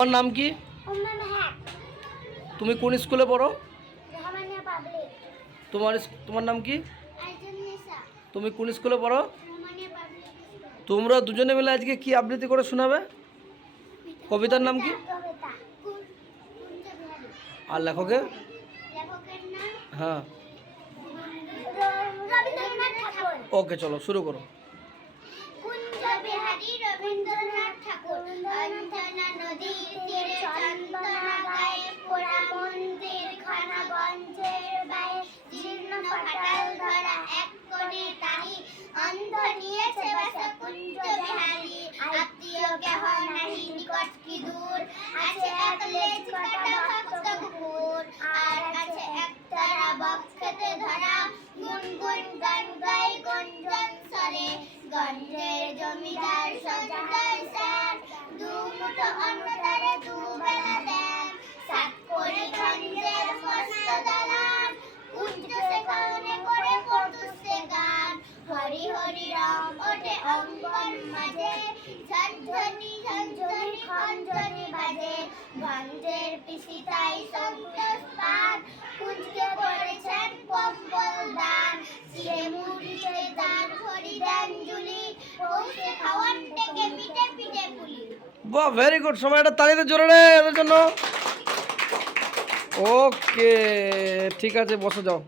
তোমার নাম কি? তুমি কোন স্কুলে পড়ো? তোমার নাম কি? তুমি কোন স্কুলে পড়ো? তোমরা দুজনে মিলে আজকে কি আবৃত্তি করে শোনাবে? কবিতার নাম কি? আর লেখকের? হ্যাঁ, ওকে, চলো শুরু করো। রবীন্দ্রনাথ ঠাকুর অঞ্জনা নদীর তীরে চন্দনা গায়ে পোড়া মন্দির খানা গঞ্জের বায়ে জীর্ণ ফাটাল ধরা এক কোণে তাহি অন্ধ নিয়েছে বাসা কুঞ্জ বিহারী আত্মীয় কেহ নাহি নিকট কি দূর আছে এক লেজ কাটা ভক্ত কুকুর আর আছে এক তারা বক্ষেতে ধরা গুনগুন গান গায় গঞ্জন সরে গঞ্জের জমিদার সজদার স্যার দু মুঠো অন্ন তারে দু বেলা দেন সাত কোটি গঞ্জের মস্ত দালান কুঞ্জ সেখানে করে পড়তুছে গান হরি হরি রাম ওঠে অঙ্গন মাঝে ঝনঝনি ঝনঝনি খঞ্জনি বাজে গঞ্জের পিসি তাই সন্তোষপান কুঞ্জকে করেছেন কম্বল দান চিড়ে মুড়িতে দান হরি দেন জুলি পৌঁছে খাওয়ান থেকে পিঠে পিঠে পুলি। বাহ, ভেরি গুড। সবাই একটা তালিতে জোরে রে এদের জন্য। ওকে, ঠিক আছে, বসে যাও।